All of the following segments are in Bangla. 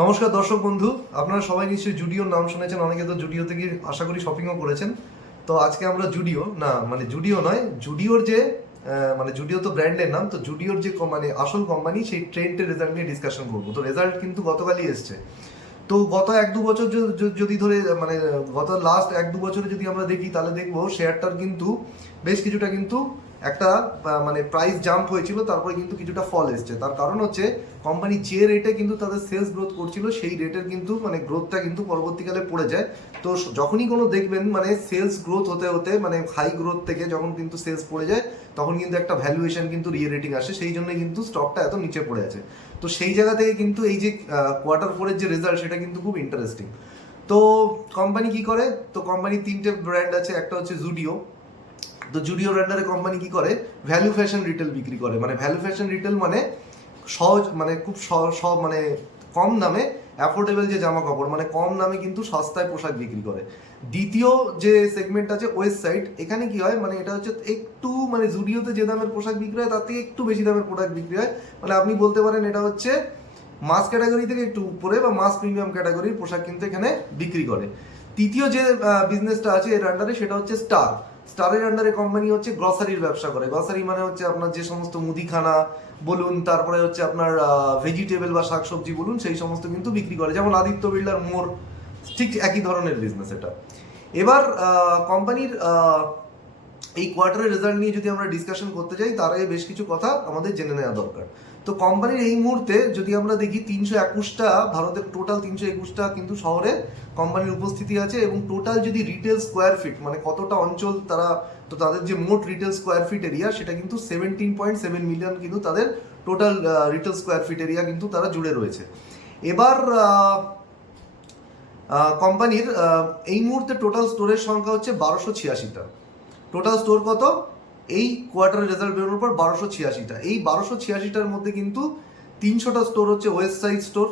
নমস্কার দর্শক বন্ধু, আপনারা সবাই নিশ্চয়ই জুডিওর নাম শুনেছেন। অনেকে তো জুডিও থেকে আশা করি শপিংও করেছেন। তো আজকে আমরা জুডিও না মানে জুডিও নয়, জুডিওর যে মানে জুডিও তো ব্র্যান্ডের নাম, তো জুডিওর যে মানে আসল কোম্পানি সেই ট্রেন্ডের রেজাল্ট নিয়ে ডিসকাশন করবো। তো রেজাল্ট কিন্তু গতকালই এসছে। তো গত এক দু বছর যদি ধরে মানে গত লাস্ট এক দু বছরে যদি আমরা দেখি তাহলে দেখবো শেয়ারটার কিন্তু বেশ কিছুটা কিন্তু একটা মানে প্রাইস জাম্প হয়েছিল, তারপরে কিন্তু কিছুটা ফল এসছে। তার কারণ হচ্ছে কোম্পানি যে রেটে কিন্তু তাদের সেলস গ্রোথ করছিল সেই রেটের কিন্তু মানে গ্রোথটা কিন্তু পরবর্তীকালে পড়ে যায়। তো যখনই কোনো দেখবেন মানে সেলস গ্রোথ হতে হতে মানে হাই গ্রোথ থেকে যখন কিন্তু সেলস পড়ে যায় তখন কিন্তু একটা ভ্যালুয়েশন কিন্তু রিরেটিং আসে, সেই জন্য কিন্তু স্টকটা এত নিচে পড়ে আছে। তো সেই জায়গা থেকে কিন্তু এই যে কোয়ার্টার ফোরের যে রেজাল্ট সেটা কিন্তু খুব ইন্টারেস্টিং। তো কোম্পানি কি করে, তো কোম্পানির তিনটে ব্র্যান্ড আছে। একটা হচ্ছে জুডিও। তো জুডিওর আন্ডারে কোম্পানি কি করে, ভ্যালু ফ্যাশন রিটেল বিক্রি করে। মানে ভ্যালু ফ্যাশন রিটেল মানে সহজ মানে খুব সব মানে কম দামে অ্যাফোর্ডেবল যে জামা কাপড়, মানে কম দামে কিন্তু সস্তায় পোশাক বিক্রি করে। দ্বিতীয় যে সেগমেন্ট আছে ওয়েস্ট সাইড, এখানে কি হয় মানে এটা হচ্ছে একটু মানে জুডিওতে যে দামের পোশাক বিক্রি হয় তার থেকে একটু বেশি দামের প্রোডাক্ট বিক্রি হয়। মানে আপনি বলতে পারেন এটা হচ্ছে মাস ক্যাটাগরি থেকে একটু উপরে বা মাস প্রিমিয়াম ক্যাটাগরির পোশাক কিন্তু এখানে বিক্রি করে। তৃতীয় যে বিজনেসটা আছে এর আন্ডারে সেটা হচ্ছে স্টারের আন্ডারে কোম্পানি হচ্ছে গ্রসারির ব্যবসা করে। গ্রসারি মানে হচ্ছে আপনার যে সমস্ত মুদিখানা বলুন, তারপরে হচ্ছে আপনার ভেজিটেবল বা শাকসবজি বলুন, সেই সমস্ত কিন্তু বিক্রি করে। যেমন আদিত্য বিড়লার মোর ঠিক একই ধরনের বিজনেস এটা। এবার কোম্পানির এই কোয়ার্টারের রেজাল্ট নিয়ে যদি আমরা ডিসকাশন করতে যাই তার আগে বেশ কিছু কথা আমাদের জেনে নেওয়া দরকার। তো কোম্পানির এই মুহূর্তে যদি আমরা দেখি 321টা ভারতের টোটাল 321টা কিন্তু শহরে কোম্পানির উপস্থিতি আছে, এবং টোটাল যদি রিটেল স্কোয়ার ফিট মানে কতটা অঞ্চল তারা, তো তাদের যে মোট রিটেল স্কোয়ার ফিট এরিয়া সেটা কিন্তু 17.7 মিলিয়ন কিন্তু তাদের total retail square feet area কিন্তু তারা জুড়ে রয়েছে। এবার কোম্পানির এই মুহূর্তে টোটাল স্টোরের সংখ্যা হচ্ছে 1286টা। টোটাল স্টোর কত, এই কোয়ার্টারের রেজাল্ট বেরোনোর পর 1286টা। এই 1286টার মধ্যে কিন্তু 300টা স্টোর হচ্ছে ওয়েস্ট সাইড স্টোর,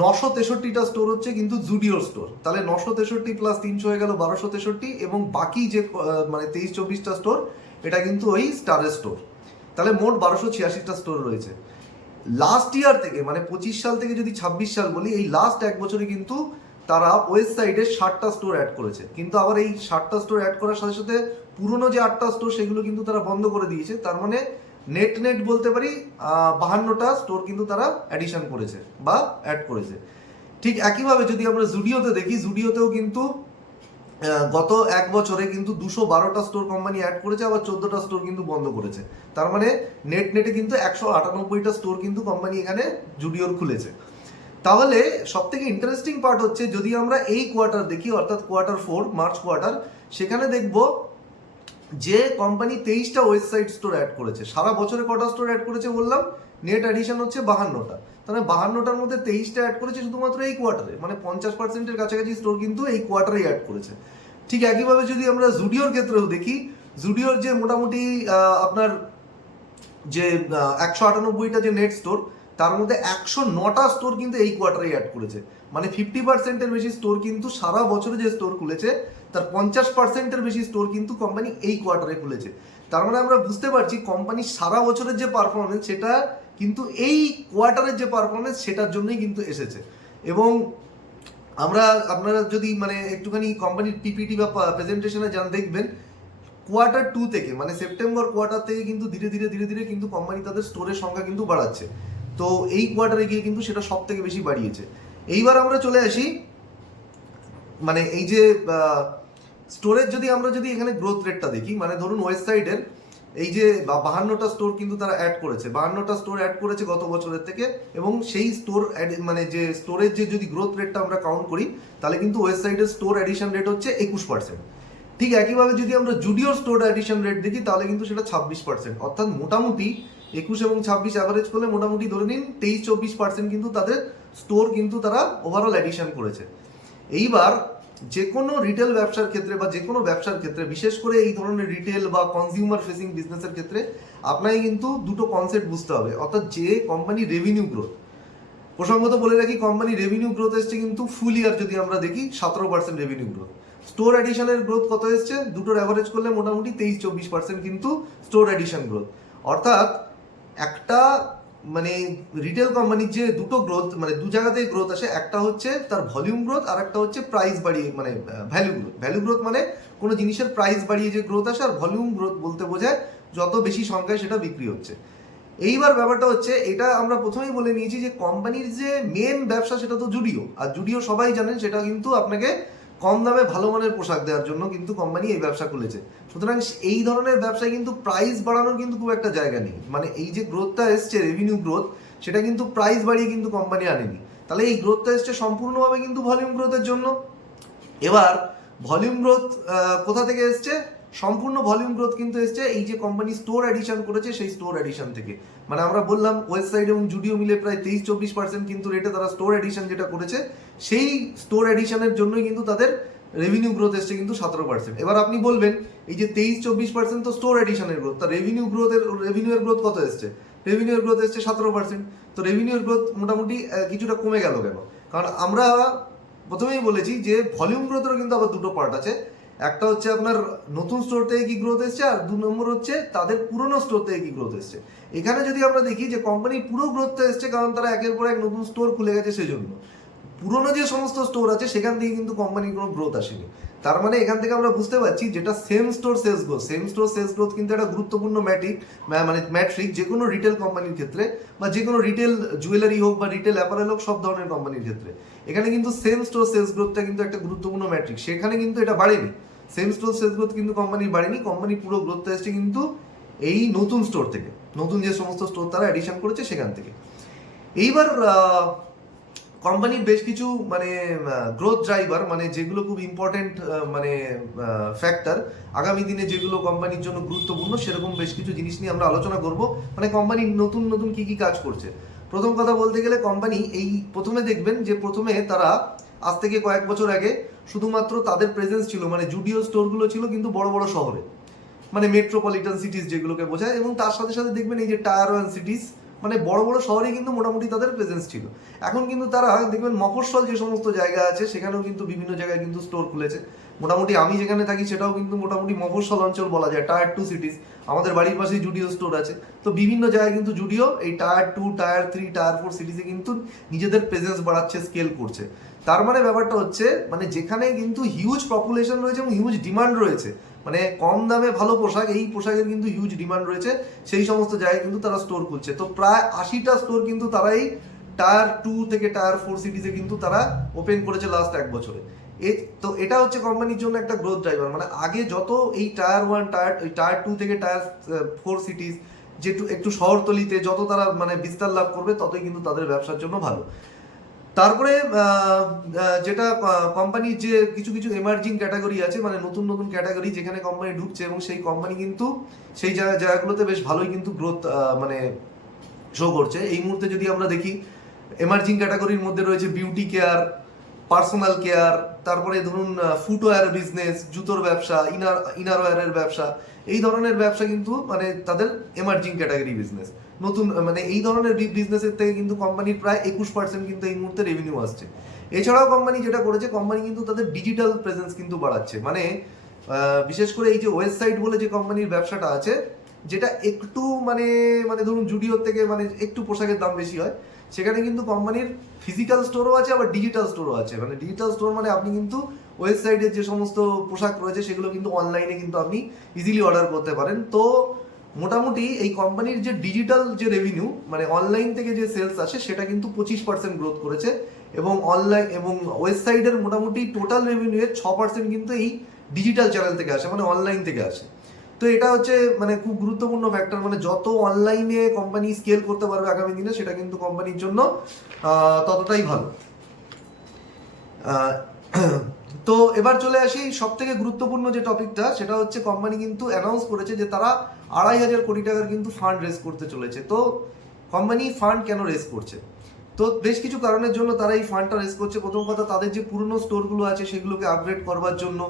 963টা স্টোর হচ্ছে কিন্তু জুডিওর স্টোর। তাহলে 963 প্লাস 300 হয়ে গেল 1263, এবং বাকি যে মানে 23-24টা স্টোর এটা কিন্তু ওই স্টারের স্টোর। তাহলে মোট 1286টা স্টোর রয়েছে। লাস্ট ইয়ার থেকে মানে 25 সাল থেকে যদি 26 সাল বলি, এই লাস্ট এক বছরে কিন্তু তারা ওয়েস্ট সাইডে 60টা স্টোর অ্যাড করেছে। কিন্তু আবার এই 60টা স্টোর অ্যাড করার সাথে সাথে পুরনো যে 8টা স্টোর সেগুলো কিন্তু তারা বন্ধ করে দিয়েছে। তার মানে নেট বলতে পারি 52টা স্টোর কিন্তু তারা অ্যাডিশন করেছে বা অ্যাড করেছে। ঠিক একইভাবে যদি আমরা জুডিওতে দেখি, জুডিওতেও কিন্তু গত এক বছরে কিন্তু 212টা স্টোর কোম্পানি অ্যাড করেছে, আবার 14টা স্টোর কিন্তু বন্ধ করেছে। তার মানে নেটে কিন্তু 198টা স্টোর কিন্তু কোম্পানি এখানে জুডিওর খুলেছে। তাহলে সব থেকে ইন্টারেস্টিং পার্ট হচ্ছে যদি আমরা এই কোয়ার্টার দেখি, অর্থাৎ কোয়ার্টার 4 মার্চ কোয়ার্টার, সেখানে দেখব যে কোম্পানি 23টা ওয়েস্ট সাইড স্টোর অ্যাড করেছে। সারা বছরে কটা স্টোর অ্যাড করেছে বললাম, নেট অ্যাডিশন হচ্ছে 52টা। তাহলে 52টার মধ্যে 23টা অ্যাড করেছে শুধুমাত্র এই কোয়ার্টারে, মানে 50%-এর কাছাকাছি স্টোর কিন্তু এই কোয়ার্টারেই অ্যাড করেছে। ঠিক একইভাবে যদি আমরা জুডিওর ক্ষেত্রেও দেখি, জুডিওর যে মোটামুটি আপনার যে 198টা যে নেট স্টোর, তার মধ্যে 109টা স্টোর কিন্তু এই কোয়ার্টারে অ্যাড করেছে। মানে 50%-এর বেশি স্টোর কিন্তু সারা বছরে যে স্টোর খুলেছে তার 50%-এর বেশি স্টোর কিন্তু কোম্পানি এই কোয়ার্টারে খুলেছে। তার মানে আমরা বুঝতে পারছি কোম্পানির সারা বছরের যে পারফরমেন্স সেটা কিন্তু এই কোয়ার্টারের যে পারফরমেন্স সেটার জন্যই কিন্তু এসেছে। এবং আপনারা যদি মানে একটুখানি কোম্পানির পিপিটি বা প্রেজেন্টেশনে যান দেখবেন কোয়ার্টার 2 থেকে মানে সেপ্টেম্বর কোয়ার্টার থেকে কিন্তু ধীরে ধীরে কিন্তু কোম্পানি তাদের স্টোরের সংখ্যা কিন্তু বাড়াচ্ছে। তো এই কোয়ার্টারে গিয়ে কিন্তু সেটা সব থেকে বেশি বাড়িয়েছে। এইবার আমরা চলে আসি মানে এই যে স্টোরেজ যদি এখানে গ্রোথ রেটটা দেখি, মানে ধরুন ওয়েস্ট সাইডের এই যে 52টা স্টোর কিন্তু তারা অ্যাড করেছে, 52টা স্টোর অ্যাড করেছে গত বছরের থেকে, এবং সেই স্টোর মানে যে স্টোরেজ যে যদি গ্রোথ রেটটা আমরা কাউন্ট করি তাহলে কিন্তু ওয়েস্ট সাইডের স্টোর অ্যাডিশন রেট হচ্ছে 21%। ঠিক একইভাবে যদি আমরা জুডিওর স্টোর অ্যাডিশন রেট দেখি তাহলে কিন্তু সেটা 26%। অর্থাৎ মোটামুটি 21 এবং 26 অ্যাভারেজ করলে মোটামুটি ধরে নিন 23-24% কিন্তু তাদের স্টোর কিন্তু তারা ওভারঅল অ্যাডিশন করেছে। এইবার যে কোনো রিটেল ব্যবসার ক্ষেত্রে বা যে কোনো ব্যবসার ক্ষেত্রে, বিশেষ করে এই ধরনের রিটেল বা কনজিউমার ফেসিং বিজনেসের ক্ষেত্রে আপনাকে কিন্তু দুটো কনসেপ্ট বুঝতে হবে। অর্থাৎ যে কোম্পানি রেভিনিউ গ্রোথ, প্রসঙ্গত বলে রাখি কোম্পানি রেভিনিউ গ্রোথ এসছে কিন্তু ফুল ইয়ার যদি আমরা দেখি 17% রেভিনিউ গ্রোথ। স্টোর অ্যাডিশনের গ্রোথ কত এসছে, দুটোর অ্যাভারেজ করলে মোটামুটি 23-24% কিন্তু স্টোর অ্যাডিশন গ্রোথ। অর্থাৎ একটা মানে রিটেল কোম্পানির যে দুটো গ্রোথ, মানে দু জায়গাতেই গ্রোথ আসে, একটা হচ্ছে তার ভলিউম গ্রোথ আর একটা হচ্ছে প্রাইস বাড়িয়ে, মানে ভ্যালু গ্রোথ। ভ্যালু গ্রোথ মানে কোনো জিনিসের প্রাইস বাড়িয়ে যে গ্রোথ আসে, আর ভলিউম গ্রোথ বলতে বোঝায় যত বেশি সংখ্যায় সেটা বিক্রি হচ্ছে। এইবার ব্যাপারটা হচ্ছে, এটা আমরা প্রথমেই বলে নিয়েছি যে কোম্পানির যে মেন ব্যবসা সেটা তো জুডিও, আর জুডিও সবাই জানেন সেটা কিন্তু আপনাকে কম দামে ভালো মানের পোশাক দেওয়ার জন্য কিন্তু কোম্পানি এই ব্যবসা খুলেছে। সুতরাং এই ধরনের ব্যবসায় কিন্তু প্রাইস বাড়ানোর কিন্তু খুব একটা জায়গা নেই। মানে এই যে গ্রোথটা এসছে, রেভিনিউ গ্রোথ, সেটা কিন্তু প্রাইস বাড়িয়ে কিন্তু কোম্পানি আনেনি। তাহলে এই গ্রোথটা এসছে সম্পূর্ণভাবে কিন্তু ভলিউম গ্রোথের জন্য। এবার ভলিউম গ্রোথ কোথা থেকে এসছে? সম্পূর্ণ ভলিউম গ্রোথ কিন্তু এসছে এই যে কোম্পানি স্টোর এডিশন করেছে সেই স্টোর এডিশন থেকে। মানে আমরা বললাম ওয়েবসাইট এবং জুডিও মিলে প্রায় 23-24% কিন্তু রেটে তারা স্টোর এডিশন যেটা করেছে, সেই স্টোর এডিশনের জন্যই কিন্তু তাদের রেভিনিউ গ্রোথ এসছে কিন্তু 17%। এবার আপনি বলবেন এই যে 23-24% তো স্টোর এডিশনের গ্রোথ, তার রেভিনিউয়ের গ্রোথ কত এসছে? রেভিনিউয়ের গ্রোথ এসছে 17%। তো রেভিনিউয়ের গ্রোথ মোটামুটি কিছুটা কমে গেল কেন? কারণ আমরা প্রথমেই বলেছি যে ভলিউম গ্রোথেরও কিন্তু আবার দুটো পার্ট আছে। একটা হচ্ছে আপনার নতুন স্টোর থেকে কি গ্রোথ এসছে, আর 2 নম্বর হচ্ছে তাদের পুরনো স্টোর থেকে কি গ্রোথ এসছে। এখানে যদি আমরা দেখি যে কোম্পানির পুরো গ্রোথটা এসছে কারণ তারা একের পর এক নতুন স্টোর খুলে গেছে, সেজন্য। পুরনো যে সমস্ত স্টোর আছে সেখান থেকে কিন্তু কোম্পানির কোনো গ্রোথ আসেনি। তার মানে এখান থেকে আমরা বুঝতে পারছি যেটা সেম স্টোর সেলস গ্রোথ কিন্তু একটা গুরুত্বপূর্ণ ম্যাট্রিক যে কোনো রিটেল কোম্পানির ক্ষেত্রে, বা যে কোনো রিটেল জুয়েলারি হোক বা রিটেল অ্যাপারেল হোক, সব ধরনের কোম্পানির ক্ষেত্রে এখানে কিন্তু সেম স্টোর সেলস গ্রোথটা কিন্তু একটা গুরুত্বপূর্ণ ম্যাট্রিক। সেখানে কিন্তু এটা বাড়েনি, সেম স্টোর সেলস গ্রোথ কিন্তু কোম্পানির বাড়েনি। কোম্পানির পুরো গ্রোথটা এসছে কিন্তু এই নতুন স্টোর থেকে, নতুন যে সমস্ত স্টোর তারা এডিশন করেছে সেখান থেকে। এইবার কোম্পানির বেশ কিছু মানে গ্রোথ ড্রাইভার, মানে যেগুলো খুব ইম্পর্টেন্ট মানে ফ্যাক্টর আগামী দিনে যেগুলো কোম্পানির জন্য গুরুত্বপূর্ণ, সেরকম বেশ কিছু জিনিস নিয়ে আমরা আলোচনা করব। মানে কোম্পানি নতুন নতুন কি কি কাজ করছে। প্রথম কথা বলতে গেলে কোম্পানি এই প্রথমে দেখবেন যে প্রথমে তারা আজ থেকে কয়েক বছর আগে শুধুমাত্র তাদের প্রেজেন্স ছিল, মানে জুডিও স্টোরগুলো ছিল কিন্তু বড় বড় শহরে, মানে মেট্রোপলিটন সিটিজ যেগুলোকে বোঝায়, এবং তার সাথে সাথে দেখবেন এই যে টায়ার 1 সিটিজ, মানে বড় বড় শহরে কিন্তু মোটামুটি তাদের প্রেজেন্স ছিল। এখন কিন্তু তারা দেখবেন মফস্বল যে সমস্ত জায়গা আছে সেখানেও কিন্তু বিভিন্ন জায়গায় কিন্তু স্টোর খুলেছে। মোটামুটি আমি যেখানে থাকি সেটাও কিন্তু মোটামুটি মফস্বল অঞ্চল বলা যায়, টায়ার 2 সিটিজ। আমাদের বাড়ির পাশেই জুডিও স্টোর আছে। তো বিভিন্ন জায়গায় কিন্তু জুডিও এই টায়ার 2, টায়ার 3, টায়ার 4 সিটিজে কিন্তু নিজেদের প্রেজেন্স বাড়াচ্ছে, স্কেল করছে। তার মানে ব্যাপারটা হচ্ছে, মানে যেখানে কিন্তু হিউজ পপুলেশন রয়েছে এবং হিউজ ডিমান্ড রয়েছে, মানে কম দামে ভালো পোশাক, এই পোশাকের কিন্তু হিউজ ডিমান্ড রয়েছে, সেই সমস্ত জায়গায় কিন্তু তারা স্টোর খুলছে। তো প্রায় 80টা স্টোর কিন্তু তারা এই টায়ার 2 থেকে টায়ার 4 সিটিজে কিন্তু তারা ওপেন করেছে লাস্ট 1 বছরে। তো এটা হচ্ছে কোম্পানির জন্য একটা গ্রোথ ড্রাইভার। মানে আগে যত এই টায়ার 1, টায়ার 2 থেকে টায়ার 4 সিটিজ যে একটু শহরতলিতে যত তারা মানে বিস্তার লাভ করবে, ততই কিন্তু তাদের ব্যবসার জন্য ভালো। তারপরে যেটা কোম্পানির যে কিছু কিছু এমার্জিং ক্যাটাগরি আছে, মানে নতুন নতুন ক্যাটাগরি যেখানে কোম্পানি ঢুকছে, এবং সেই কোম্পানি কিন্তু সেই জায়গাগুলোতে বেশ ভালোই কিন্তু গ্রোথ মানে শো করছে। এই মুহূর্তে যদি আমরা দেখি, এমার্জিং ক্যাটাগরির মধ্যে রয়েছে বিউটি কেয়ার, পার্সোনাল কেয়ার, তারপরে ধরুন ফুটওয়্যার বিজনেস, জুতোর ব্যবসা, ইনারওয়্যারের ব্যবসা, এই ধরনের ব্যবসা কিন্তু মানে তাদের এমার্জিং ক্যাটাগরি বিজনেস। নতুন মানে এই ধরনের বিজনেসের থেকে কিন্তু কোম্পানির প্রায় 21% কিন্তু এই মুহূর্তে রেভিনিউ আসছে। এছাড়াও কোম্পানি যেটা করেছে, কোম্পানি কিন্তু তাদের ডিজিটাল প্রেজেন্স কিন্তু বাড়াচ্ছে। মানে বিশেষ করে এই যে ওয়েবসাইট বলে যে কোম্পানির ব্যবসাটা আছে, যেটা একটু মানে মানে ধরুন জুডিওর থেকে মানে একটু পোশাকের দাম বেশি হয়, সেখানে কিন্তু কোম্পানির ফিজিক্যাল স্টোরও আছে, আবার ডিজিটাল স্টোরও আছে। মানে ডিজিটাল স্টোর মানে আপনি কিন্তু ওয়েবসাইটের যে সমস্ত পোশাক রয়েছে সেগুলো কিন্তু অনলাইনে কিন্তু আপনি ইজিলি অর্ডার করতে পারেন। তো মোটামুটি এই কোম্পানির যে ডিজিটাল যে রেভিনিউ, মানে অনলাইন থেকে যে সেলস আসে, সেটা কিন্তু 25% গ্রোথ করেছে, এবং অনলাইন এবং ওয়েবসাইটের মোটামুটি টোটাল রেভিনিউয়ের 6% কিন্তু এই ডিজিটাল চ্যানেল থেকে আসে, মানে অনলাইন থেকে আসে। তো এটা হচ্ছে মানে খুব গুরুত্বপূর্ণ ফ্যাক্টর। মানে যত অনলাইনে কোম্পানি স্কেল করতে পারবে আগামী দিনে, সেটা কিন্তু কোম্পানির জন্য ততটাই ভালো। তো এবার চলে আসি সব থেকে গুরুত্বপূর্ণ যে টপিকটা, সেটা হচ্ছে কোম্পানি কিন্তু অ্যানাউন্স করেছে যে তারা 2,500 কোটি টাকার কিন্তু ফান্ড রেজ করতে চলেছে। তো কোম্পানি ফান্ড কেন রেজ করছে? তো বেশ কিছু কারণের জন্য তারা এই ফান্ডটা রেজ করছে। প্রথম কথা, তাদের যে পুরনো স্টোরগুলো আছে সেগুলোকে আপগ্রেড করবার জন্য,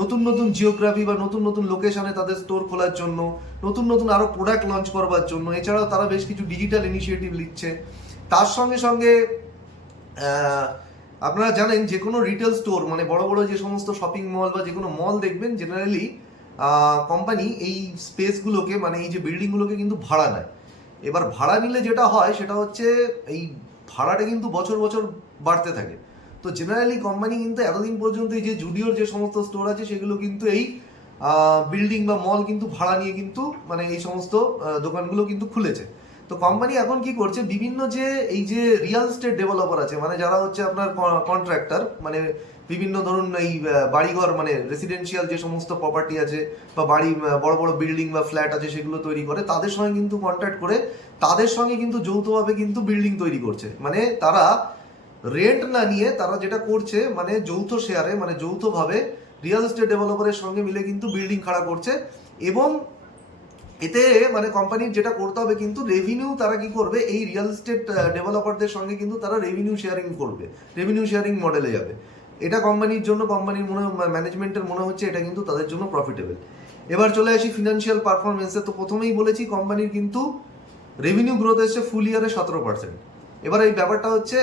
নতুন নতুন জিওগ্রাফি বা নতুন নতুন লোকেশনে তাদের স্টোর খোলার জন্য, নতুন নতুন আরও প্রোডাক্ট লঞ্চ করবার জন্য। এছাড়াও তারা বেশ কিছু ডিজিটাল ইনিশিয়েটিভ নিচ্ছে। তার সঙ্গে সঙ্গে আপনারা জানেন যে কোনো রিটেল স্টোর, মানে বড় বড় যে সমস্ত শপিং মল বা যে কোনো মল দেখবেন, জেনারেলি কোম্পানি এই স্পেসগুলোকে, মানে এই যে বিল্ডিংগুলোকে কিন্তু ভাড়া নেয়। এবার ভাড়া নিলে যেটা হয় সেটা হচ্ছে এই ভাড়াটা কিন্তু বছর বছর বাড়তে থাকে। তো জেনারেলি কোম্পানি কিন্তু এতদিন পর্যন্ত এই যে জুডিওর যে সমস্ত স্টোর আছে সেগুলো কিন্তু এই বিল্ডিং বা মল কিন্তু ভাড়া নিয়ে কিন্তু মানে এই সমস্ত দোকানগুলো কিন্তু খুলেছে। তো কোম্পানি এখন কি করছে, বিভিন্ন যে এই যে রিয়েল এস্টেট ডেভেলপার আছে, মানে যারা হচ্ছে আপনার কন্ট্রাক্টর, মানে বিভিন্ন ধরুন এই বাড়িঘর মানে রেসিডেন্সিয়াল যে সমস্ত প্রপার্টি আছে বা বাড়ি বড় বড় বিল্ডিং বা ফ্ল্যাট আছে সেগুলো তৈরি করে, তাদের সঙ্গে কিন্তু কন্ট্যাক্ট করে তাদের সঙ্গে কিন্তু যৌথভাবে কিন্তু বিল্ডিং তৈরি করছে। মানে তারা রেন্ট না নিয়ে তারা যেটা করছে মানে যৌথ শেয়ারে মানে যৌথভাবে রিয়েল এস্টেট ডেভেলপারের সঙ্গে মিলে কিন্তু বিল্ডিং খাড়া করছে। এবং এতে মানে কোম্পানির যেটা করতে হবে কিন্তু রেভিনিউ তারা কি করবে, এই রিয়েল এস্টেট ডেভেলপারদের সঙ্গে কিন্তু তারা রেভিনিউ শেয়ারিং করবে, রেভিনিউ শেয়ারিং মডেলে যাবে। এটা কোম্পানির জন্য, কোম্পানির ম্যানেজমেন্টের মনে হচ্ছে এটা কিন্তু তাদের জন্য প্রফিটেবল। এবার চলে আসি ফিনান্সিয়াল পারফরমেন্সে। তো প্রথমেই বলেছি কোম্পানির কিন্তু রেভিনিউ গ্রোথ এসছে ফুল ইয়ারে 17%। এবার এই ব্যাপারটা হচ্ছে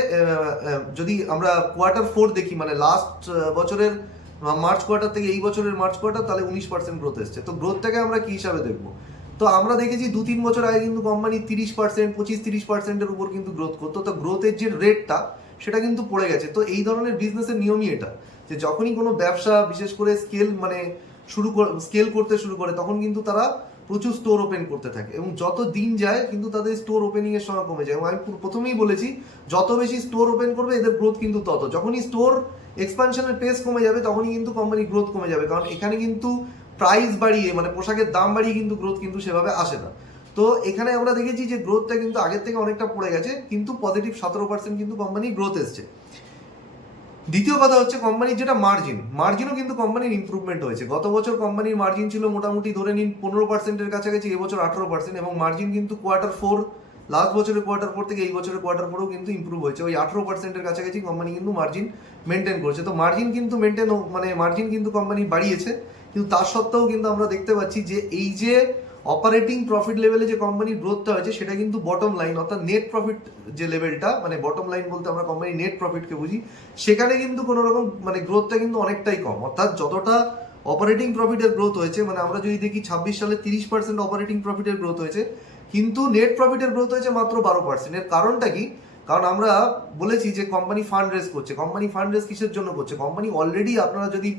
যদি আমরা Q4 দেখি মানে লাস্ট বছরের মার্চ কোয়ার্টার থেকে এই বছরের মার্চ কোয়ার্টার, তাহলে 19% গ্রোথ এসছে। তো গ্রোথটাকে আমরা কি হিসাবে দেখবো? তো আমরা দেখেছি 2-3 বছর আগে কিন্তু কোম্পানি 30%, 25-30%-এর উপর কিন্তু গ্রোথ করতো। তো গ্রোথের যে রেটটা সেটা কিন্তু পড়ে গেছে। তো এই ধরনের বিজনেসের নিয়মই এটা, যে যখনই কোনো ব্যবসা বিশেষ করে স্কেল করতে শুরু করে তখন কিন্তু তারা প্রচুর স্টোর ওপেন করতে থাকে, এবং যত দিন যায় কিন্তু তাদের স্টোর ওপেনিং এর সংখ্যা কমে যায়। এবং আমি প্রথমেই বলেছি যত বেশি স্টোর ওপেন করবে এদের গ্রোথ কিন্তু তত, যখনই স্টোর এক্সপানশনের পেস কমে যাবে তখনই কিন্তু কোম্পানির গ্রোথ কমে যাবে। কারণ এখানে কিন্তু প্রাইস বাড়িয়ে মানে পোশাকের দাম বাড়িয়ে কিন্তু গ্রোথ কিন্তু সেভাবে আসে না। তো এখানে আমরা দেখেছি যে গ্রোথটা কিন্তু আগের থেকে অনেকটা পড়ে গেছে, কিন্তু পজিটিভ 17% কিন্তু কোম্পানির গ্রোথ এসছে। দ্বিতীয় কথা হচ্ছে কোম্পানির যেটা মার্জিনও কিন্তু কোম্পানির ইমপ্রুভমেন্ট হয়েছে। গত বছর কোম্পানির মার্জিন ছিল মোটামুটি ধরে নিন 15%-এর কাছাকাছি, এবছর 18%, এবং মার্জিন কিন্তু Q4 লাস্ট বছরের Q4 থেকে এই বছরের Q4-ও কিন্তু ইমপ্রুভ হয়েছে। ওই 18%-এর কাছাকাছি কোম্পানি কিন্তু মার্জিন মেনটেন করছে। তো মার্জিন কিন্তু মার্জিন কিন্তু কোম্পানি বাড়িয়েছে, কিন্তু তার সত্ত্বেও কিন্তু আমরা দেখতে পাচ্ছি যে এই যে অপারেটিং প্রফিট লেভেলে যে কোম্পানির গ্রোথটা হয়েছে সেটা কিন্তু বটম লাইন অর্থাৎ নেট প্রফিট যে লেভেলটা, মানে বটম লাইন বলতে আমরা কোম্পানির নেট প্রফিটকে বুঝি, সেখানে কিন্তু কোনো রকম মানে গ্রোথটা কিন্তু অনেকটাই কম। অর্থাৎ যতটা অপারেটিং প্রফিটের গ্রোথ হয়েছে, মানে আমরা যদি দেখি 26 সালে 30% অপারেটিং প্রফিটের গ্রোথ হয়েছে, কিন্তু নেট প্রফিটের গ্রোথ হয়েছে মাত্র 12%। এর কারণটা কি? কারণ আমরা বলেছি যে কোম্পানি ফান্ড রেজ করছে। কোম্পানি ফান্ড রেজ কিসের জন্য করছে? কোম্পানি অলরেডি, আপনারা যদি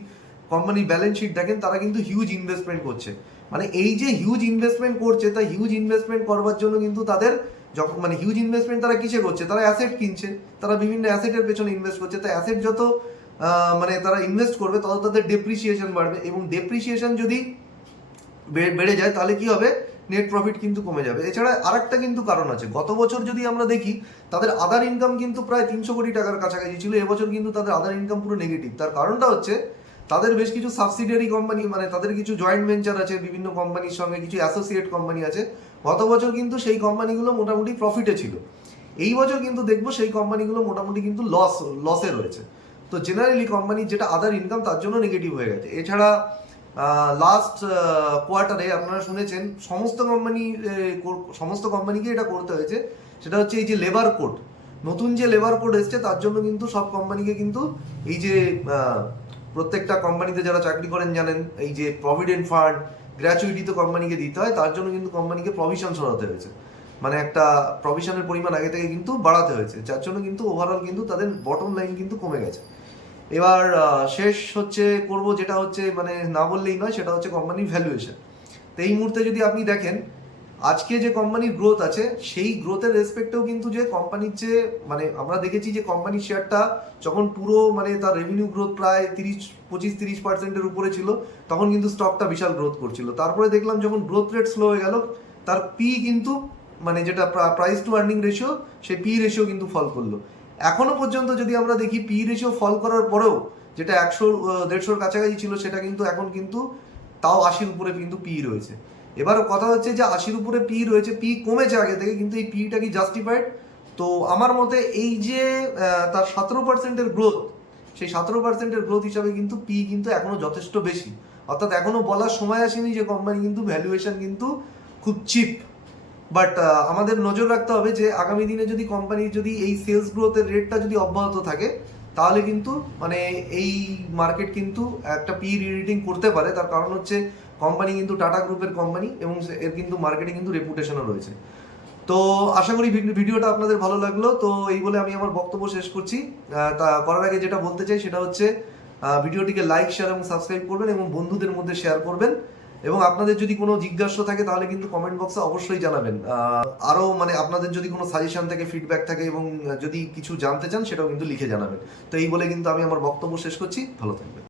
কোম্পানির ব্যালেন্স শিট দেখেন, তারা কিন্তু হিউজ ইনভেস্টমেন্ট করছে। মানে এই যে হিউজ ইনভেস্টমেন্ট করছে, তা হিউজ ইনভেস্টমেন্ট করবার জন্য কিন্তু তাদের যখন মানে হিউজ ইনভেস্টমেন্ট তারা কিসে করছে? তারা অ্যাসেট কিনছে, তারা বিভিন্ন অ্যাসেটের পেছনে ইনভেস্ট করছে। তাই অ্যাসেট যত মানে তারা ইনভেস্ট করবে তত তাদের ডেপ্রিসিয়েশন বাড়বে, এবং ডেপ্রিসিয়েশন যদি বেড়ে যায় তাহলে কি হবে? নেট প্রফিট কিন্তু কমে যাবে। এছাড়া আরেকটা কিন্তু কারণ আছে। গত বছর যদি আমরা দেখি তাদের আদার ইনকাম কিন্তু প্রায় 300 কোটি টাকার কাছাকাছি ছিল, এবছর কিন্তু তাদের আদার ইনকাম পুরো নেগেটিভ। তার কারণটা হচ্ছে তাদের বেশ কিছু সাবসিডিয়ারি কোম্পানি, মানে তাদের কিছু জয়েন্ট ভেঞ্চার আছে বিভিন্ন কোম্পানির সঙ্গে, কিছু অ্যাসোসিয়েট কোম্পানি আছে। গত বছর কিন্তু সেই কোম্পানিগুলো মোটামুটি প্রফিটে ছিল, এই বছর কিন্তু দেখবো সেই কোম্পানিগুলো মোটামুটি কিন্তু লসে রয়েছে। তো জেনারেলি কোম্পানির যেটা আদার ইনকাম তার জন্য নেগেটিভ হয়ে গেছে। এছাড়া লাস্ট কোয়ার্টারে আপনারা শুনেছেন সমস্ত কোম্পানিকে এটা করতে হয়েছে, সেটা হচ্ছে এই যে লেবার কোড, নতুন যে লেবার কোড এসছে তার জন্য কিন্তু সব কোম্পানিকে কিন্তু এই যে প্রত্যেকটা কোম্পানিতে যারা চাকরি করেন জানেন এই যে প্রভিডেন্ট ফান্ড গ্র্যাচুইটি তো কোম্পানিকে দিতে হয়, তার জন্য কিন্তু কোম্পানিকে প্রভিশন সরাতে হয়েছে, মানে একটা প্রভিশনের পরিমাণ আগে থেকে কিন্তু বাড়াতে হয়েছে, যার জন্য কিন্তু ওভারঅল কিন্তু তাদের বটম লাইন কিন্তু কমে গেছে। এবার শেষ হচ্ছে করব যেটা হচ্ছে মানে না বললেই নয়, সেটা হচ্ছে কোম্পানির ভ্যালুয়েশন। তো এই মুহূর্তে যদি আপনি দেখেন আজকে যে কোম্পানির গ্রোথ আছে সেই গ্রোথের রেসপেক্টেও কিন্তু যে কোম্পানির যে মানে আমরা দেখেছি যে কোম্পানির শেয়ারটা যখন পুরো মানে তার রেভিনিউ গ্রোথ প্রায় 25-30%-এর উপরে ছিল, তখন কিন্তু স্টকটা বিশাল গ্রোথ করছিল। তারপরে দেখলাম যখন গ্রোথ রেট স্লো হয়ে গেল, তার পি কিন্তু মানে যেটা প্রাইস টু আর্নিং রেশিও, সেই পি রেশিও কিন্তু ফল করলো। এখনো পর্যন্ত যদি আমরা দেখি পি রেশিও ফল করার পরেও যেটা 100-150-র কাছাকাছি ছিল, সেটা কিন্তু এখন কিন্তু তাও 80-র উপরে কিন্তু পি রয়েছে। এবার কথা হচ্ছে যে 80-র উপরে পি রয়েছে, পি কমেছে আগে থেকে, কিন্তু এই পিটা কি জাস্টিফাইড? তো আমার মতে এই যে তার 17%-এর গ্রোথ, সেই 17%-এর গ্রোথ হিসাবে কিন্তু পি কিন্তু এখনো যথেষ্ট বেশি। অর্থাৎ এখনো বলার সময় আসেনি যে কোম্পানি কিন্তু ভ্যালুয়েশন কিন্তু খুব চিপ। বাট আমাদের নজর রাখতে হবে যে আগামী দিনে যদি কোম্পানির যদি এই সেলস গ্রোথের রেটটা যদি অব্যাহত থাকে, তাহলে কিন্তু মানে এই মার্কেট কিন্তু একটা পি রিরেটিং করতে পারে। তার কারণ হচ্ছে কোম্পানি কিন্তু টাটা গ্রুপের কোম্পানি, এবং এর কিন্তু মার্কেটে কিন্তু রেপুটেশনও রয়েছে। তো আশা করি ভিডিওটা আপনাদের ভালো লাগলো। তো এই বলে আমি আমার বক্তব্য শেষ করছি। তা করার আগে যেটা বলতে চাই সেটা হচ্ছে ভিডিওটিকে লাইক, শেয়ার এবং সাবস্ক্রাইব করবেন এবং বন্ধুদের মধ্যে শেয়ার করবেন। এবং আপনাদের যদি কোনো জিজ্ঞাসা থাকে তাহলে কিন্তু কমেন্ট বক্সে অবশ্যই জানাবেন। আরও মানে আপনাদের যদি কোনো সাজেশন থাকে, ফিডব্যাক থাকে এবং যদি কিছু জানতে চান সেটাও কিন্তু লিখে জানাবেন। তো এই বলে কিন্তু আমি আমার বক্তব্য শেষ করছি। ভালো থাকবেন।